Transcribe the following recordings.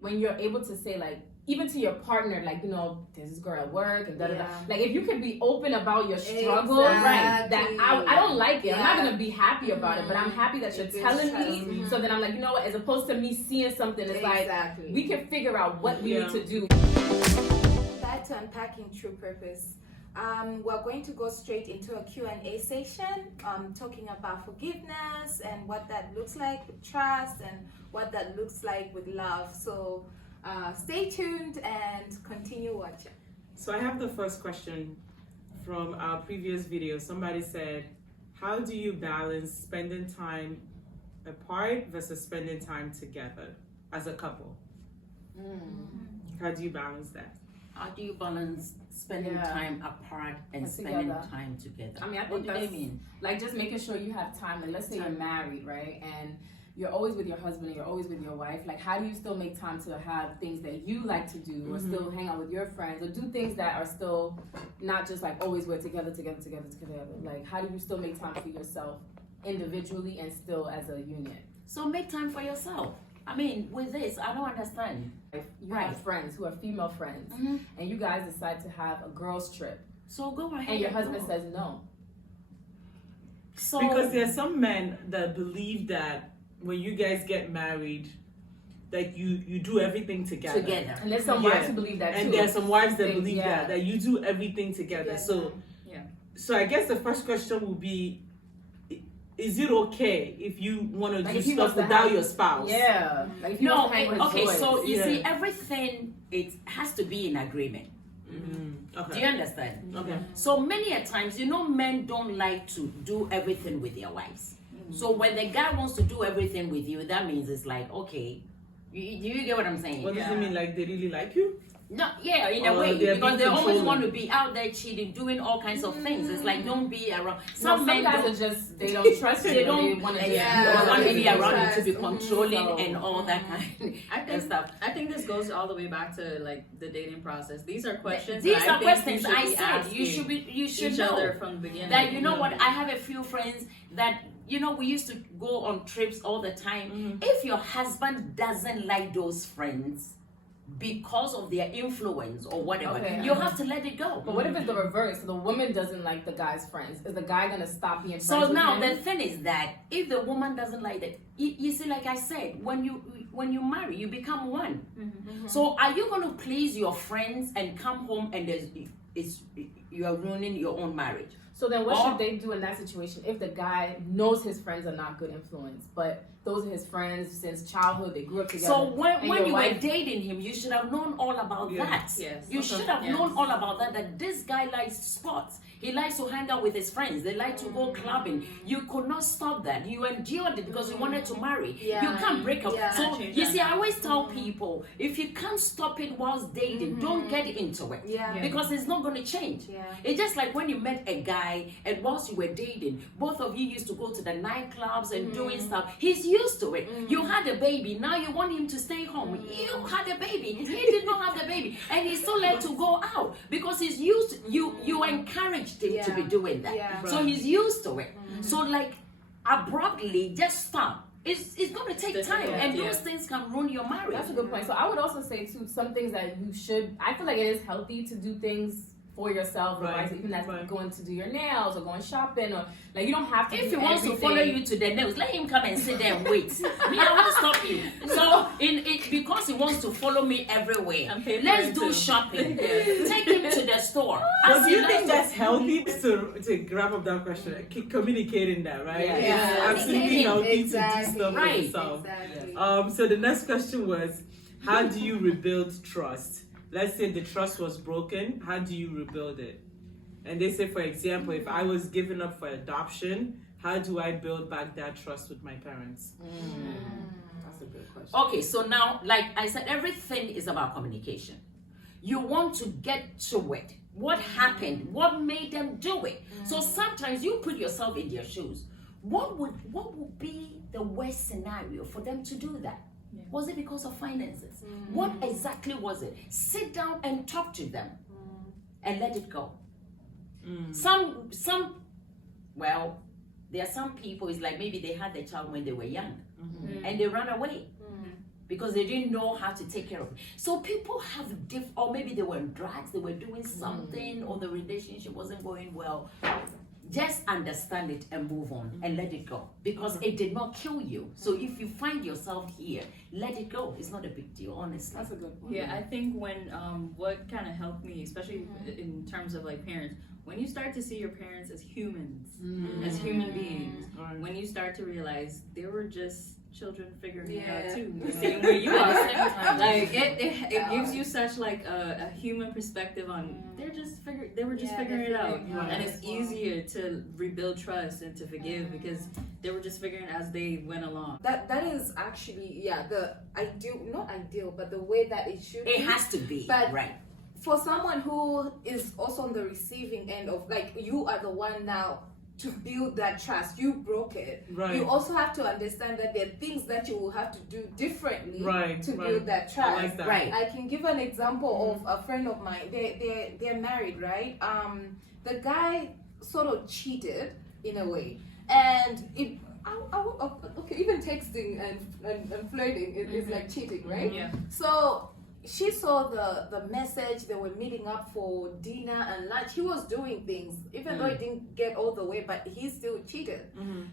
when you're able to say, like, even to your partner, like, you know, there's this girl at work and da-da-da. Like, if you could be open about your struggle, right, that I don't like it. I'm not going to be happy about it, but I'm happy that you're telling me. So then I'm like, you know what, as opposed to me seeing something, it's like, we can figure out what we need to do. Back to Unpacking True Purpose. We're going to go straight into a Q&A session, talking about forgiveness and what that looks like with trust and what that looks like with love. So stay tuned and continue watching. So I have the first question from our previous video. Somebody said, how do you balance spending time apart versus spending time together as a couple? How do you balance that? How do you balance spending time apart and spending time together? I mean, I think that's, like, just making sure you have time. Like, let's say you're married, right? And you're always with your husband and you're always with your wife. Like, how do you still make time to have things that you like to do, or still hang out with your friends, or do things that are still not just like always we're together. Like, how do you still make time for yourself individually and still as a union? So make time for yourself. I mean, with this, I don't understand. If you have friends who are female friends, and you guys decide to have a girls' trip, so go ahead. and your husband says no. So because there are some men that believe that when you guys get married, that you do everything together. And there's some wives who believe that too. And there are some wives that believe that you do everything together. So I guess the first question would be, is it okay if you want to do stuff without your spouse? Yeah. Like, if you no, want to hang with okay, boys. so you see, everything, it has to be in agreement. Okay. Do you understand? Okay. So many a times, you know, men don't like to do everything with their wives. So when the guy wants to do everything with you, that means it's like, okay, you get what I'm saying? What does it mean? Like, they really like you? No, yeah, in a way, because they always want to be out there cheating, doing all kinds of things. It's like, don't be around. Some men guys are just, they don't trust you. They don't want to be around you to be controlling and all that kind of stuff. I think this goes all the way back to like the dating process. These are questions. These are questions I said you should each know other from the beginning. That, you know what, I have a few friends that, you know, we used to go on trips all the time. If your husband doesn't like those friends because of their influence or whatever, you have to let it go. But what if it's the reverse? The woman doesn't like the guy's friends. Is the guy gonna stop being friends so with now him? the thing is that if the woman doesn't like that, you see, like I said, when you marry, you become one. So are you going to please your friends and come home and you are ruining your own marriage? So then what should they do in that situation if the guy knows his friends are not good influence, but those are his friends since childhood, they grew up together? So when you were dating him, you should have known all about that. Yes. You should have known all about that this guy likes sports. He likes to hang out with his friends. They like to go clubbing. You could not stop that. You endured it because you wanted to marry. You can't break up. So you see, I always tell people, if you can't stop it whilst dating, don't get into it. Because it's not going to change. It's just like when you met a guy and whilst you were dating, both of you used to go to the nightclubs and doing stuff. He's used to it. You had a baby. Now you want him to stay home. You had a baby. He did not have the baby. And he still let to go out because he's used, you encouraged him to be doing that. So he's used to it. So like abruptly just stop. It's going to take time, and those things can ruin your marriage. That's a good point. So I would also say too, some things that you should, I feel like it is healthy to do things for yourself, even that's going to do your nails or going shopping, or like you don't have to. If he wants to follow you to the nails, let him come and sit there and wait. Me, I won't stop you. So because he wants to follow me everywhere, let's do shopping. Take him to the store. But do you think that's healthy to grab up that question? Keep communicating that, right? Yeah. It's absolutely healthy to do stuff for yourself. So the next question was, how do you rebuild trust? Let's say the trust was broken. How do you rebuild it? And they say, for example, if I was given up for adoption, how do I build back that trust with my parents? That's a good question. Okay, so now, like I said, everything is about communication. You want to get to it. What happened? What made them do it? So sometimes you put yourself in their shoes. What would be the worst scenario for them to do that? Was it because of finances? What exactly was it? Sit down and talk to them and let it go. Well, there are some people, it's like maybe they had their child when they were young and they ran away. because they didn't know how to take care of it. So people have or maybe they were in drugs, they were doing something, or the relationship wasn't going well. Just understand it and move on and let it go, because it did not kill you. So if you find yourself here, let it go. It's not a big deal, honestly. That's a good point. Yeah, I think when what kind of helped me, especially in terms of like parents, when you start to see your parents as humans, as human beings, when you start to realize they were just children figuring it out too, the same way you are. Like it gives you such like a human perspective on they were just figuring it out, and it's easier to rebuild trust and to forgive because they were just figuring it as they went along. That is actually the ideal, not ideal, but the way that it should be. It has to be, but right. For someone who is also on the receiving end of, like, you are the one now to build that trust, you broke it. Right. You also have to understand that there are things that you will have to do differently to build that trust. I like that. Right. I can give an example of a friend of mine. They're married, right? The guy sort of cheated in a way, and okay, even texting and flirting is like cheating, right? Yeah. So she saw the message. They were meeting up for dinner and lunch. He was doing things, even though he didn't get all the way, but he still cheated.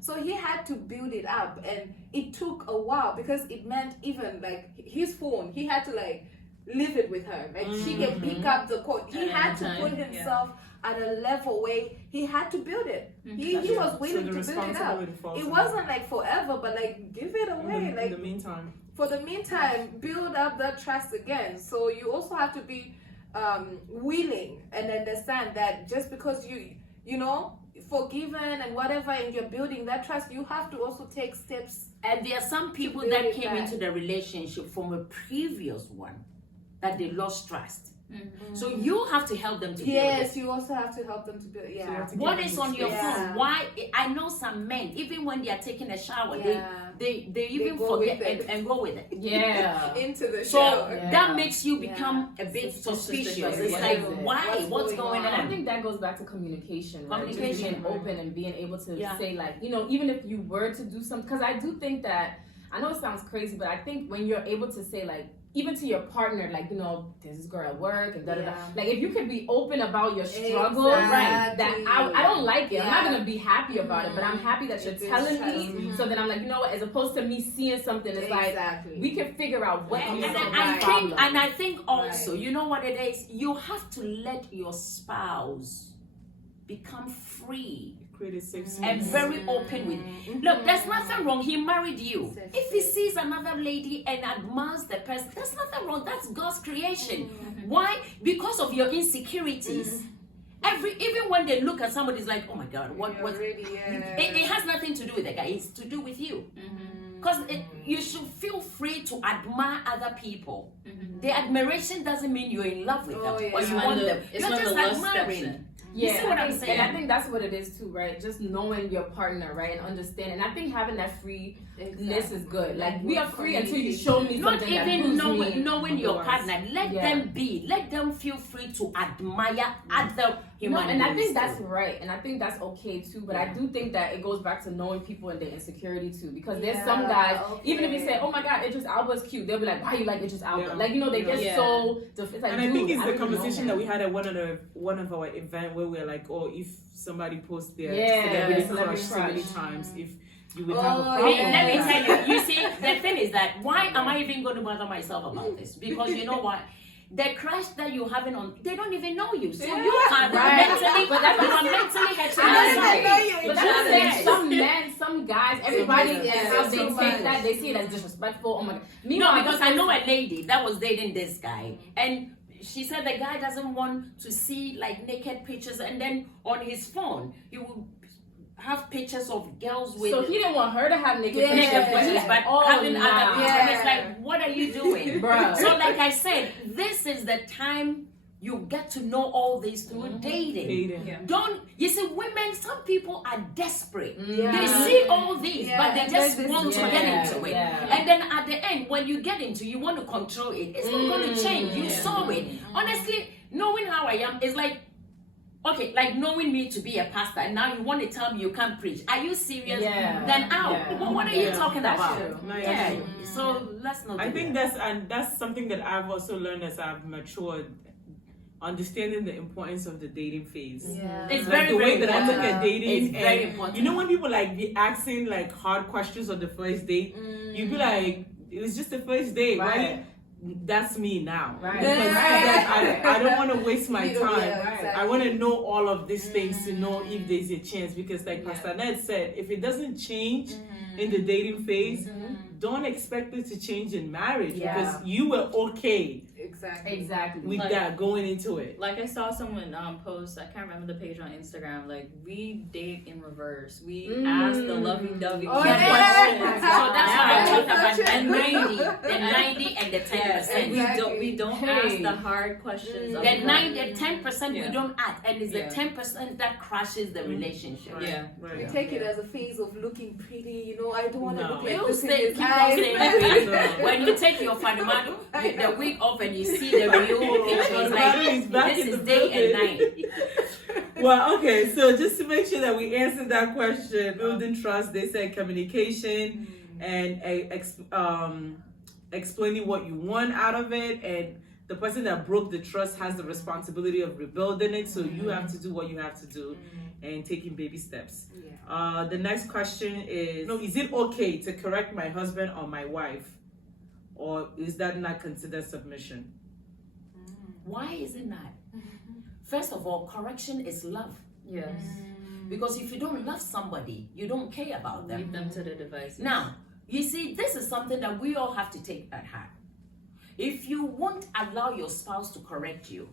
So he had to build it up, and it took a while because it meant even like his phone, he had to like leave it with her. Like she can pick up the code. He had to put himself at a level where he had to build it. He was willing to build it up. It wasn't like forever, but like give it away. In the meantime. For the meantime, build up that trust again. So you also have to be willing and understand that just because you know forgiven and whatever, and you're building that trust, you have to also take steps. And there are some people that came into the relationship from a previous one that they lost trust. So you have to help them to build it. You also have to help them to build. So what is on your phone? Why? I know some men, even when they are taking a shower, they even forget and go with it. Into the so shower. that makes you become a bit suspicious. It's like, why? What's going on? I think that goes back to communication. Right? Communication, just being open and being able to say, like, you know, even if you were to do something, because I do think that, I know it sounds crazy, but I think when you're able to say, like, even to your partner, like, you know, there's this girl at work and da-da-da. Like, if you could be open about your struggle, right, that I don't like it. I'm not going to be happy about it, but I'm happy that you're telling me. So then I'm like, you know what, as opposed to me seeing something, it's like, we can figure out what I think also, you know what it is? You have to let your spouse become free. Create a safe space. And very open with. Look, there's nothing wrong. He married you. If he sees another lady and admires the person, there's nothing wrong. That's God's creation. Why? Because of your insecurities. Even when they look at somebody, it's like, oh my God, what? It has nothing to do with the guy. It's to do with you. Because you should feel free to admire other people. The admiration doesn't mean you're in love with them or you want them. You're just admiring. You see what I'm saying? And I think that's what it is too, right? Just knowing your partner, right? And understanding. I think having that freeness is good. Like, we are free until you show me something that proves me knowing your partner. Let them be. Let them feel free to admire other human beings. And I think that's right. And I think that's okay too. But I do think that it goes back to knowing people and their insecurity too. Because there's some guys, even if you say, oh my God, Idris Elba's cute, they'll be like, why you like Idris Elba? Like, you know, they get so... It's like, and I think it's the conversation that we had at one of our events where we're like, oh, if somebody posts their celebrity crush so many times, if you would have a problem. Let me tell you, you see, the thing is that, why am I even going to bother myself about this? Because you know what? The crush that you're having on, they don't even know you. So you are mentally, but that's what mentally heterosexual. But that's saying some men, some guys, everybody, how they take that, they see it as disrespectful. Oh my God. No, because I know a lady that was dating this guy, and she said the guy doesn't want to see like naked pictures, and then on his phone he will have pictures of girls with. So he didn't want her to have naked pictures, but having other pictures. And it's like, what are you doing, bro? So like I said, this is the time you get to know all this through dating. Don't you see, women? Some people are desperate. They see all these, but they just want to get into it. And then at the end, when you get into, you want to control it. It's not going to change. You saw it. Honestly, knowing how I am, it's like okay, like knowing me to be a pastor, and now you want to tell me you can't preach. Are you serious? Yeah. Then out. Yeah. Well, what are you talking That's about? true. Yeah. So let's not. I think that's something that I've also learned as I've matured. Understanding the importance of the dating phase. Yeah. It's Like very, the way very that I look important. at dating, It's very and important. you know when people like be asking like hard questions on the first date, you be like, it was just the first date, right? That's me now. Right. Because Right. I don't want to waste my You time. don't- yeah, exactly. I want to know all of these things to know if there's a chance. Because like Pastor Ned said, if it doesn't change in the dating phase, don't expect it to change in marriage because you were okay Exactly. with Like- that going into it. Like I saw someone post, I can't remember the page on Instagram, like we date in reverse. We ask the lovey-dovey Oh, questions. yeah. So that's what I'm talking That's about. so And true. 90 and the 10%. And Exactly. we don't ask the hard questions. The 10% we don't act, and it's the Yeah. 10% that crashes the relationship. Yeah. We take it as a phase of looking pretty, I don't want to No. look like You this in stay, his keep on eyes. staying No. when you take your Fanimado the week off and you see the real picture, it's He's back like this in is the day and building. night. Well, okay, so just to make sure that we answered that question, building trust, they said communication and explaining what you want out of it, and the person that broke the trust has the responsibility of rebuilding it, so you have to do what you have to do and taking baby steps. The next question is, is it okay to correct my husband or my wife, or is that not considered submission? Why is it not? First of all, correction is love. Yes. Because if you don't love somebody, you don't care about them. Leave them to the devices. Now, you see, this is something that we all have to take at heart. If you won't allow your spouse to correct you,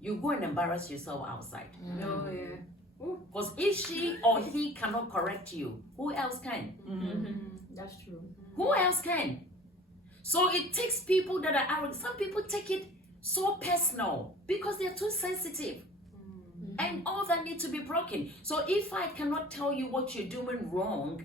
you go and embarrass yourself outside. Oh, yeah. Because if she or he cannot correct you, who else can? That's true. Who else can? So it takes people that are arrogant. Some people take it so personal because they're too sensitive. And all that needs to be broken. So if I cannot tell you what you're doing wrong,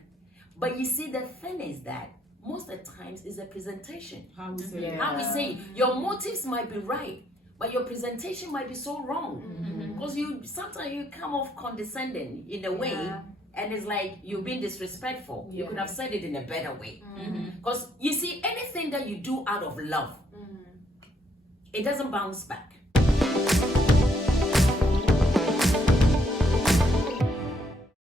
but you see, the thing is that most of the times is a presentation. How we say it. How we say it. Your motives might be right, but your presentation might be so wrong. Because sometimes you come off condescending in a way, and it's like you're being disrespectful. You could have said it in a better way. Because you see, anything that you do out of love, it doesn't bounce back.